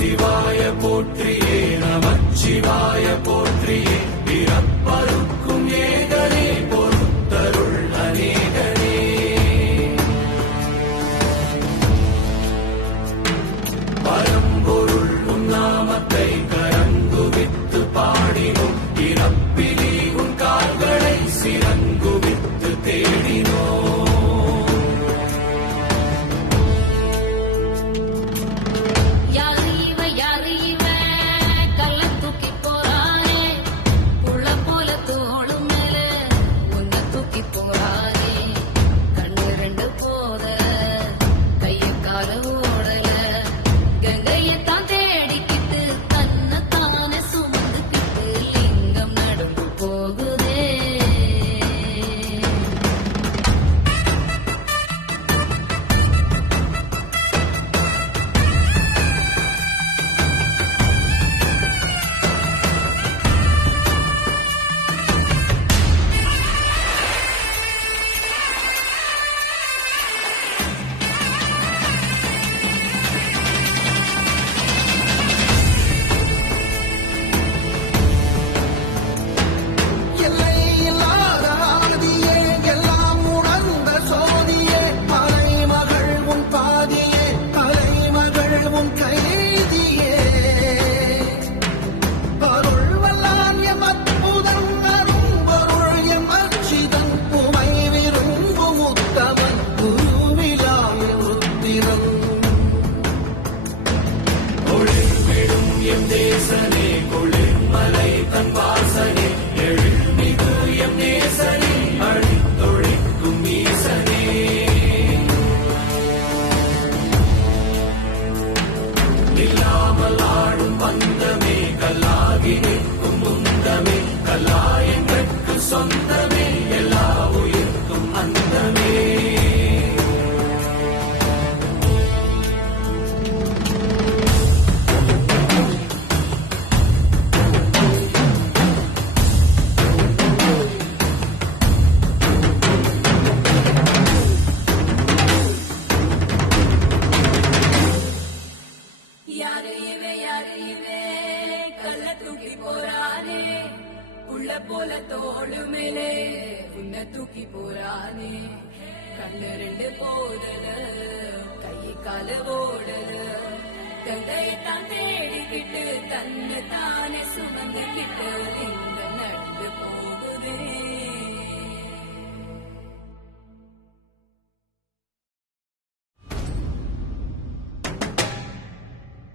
சிவாய போற்றியே நமச்சிவாய போற்றியே பிறப்பருக்கும் ஏகனே பொறுத்தருள் அநேகனே பரம்பொருள் உன்னாமத்தை கரங்குவித்து பாடினோம் இறப்பிலி உன் கால்களை சிறங்குவித்து தேடினோம் சொந்தமே எல்லா உயிர்க்கும் அந்தமே யாரு இவே கள்ள தூக்கி போறானே உள்ள போல தோளு மேலே உன்னை தூக்கி போறானே கண்ணு ரெண்டு போதல கை கால ஓடல கங்கையை தான் தேடிக்கிட்டு தன்னை தானே சுமந்துக்கிட்டு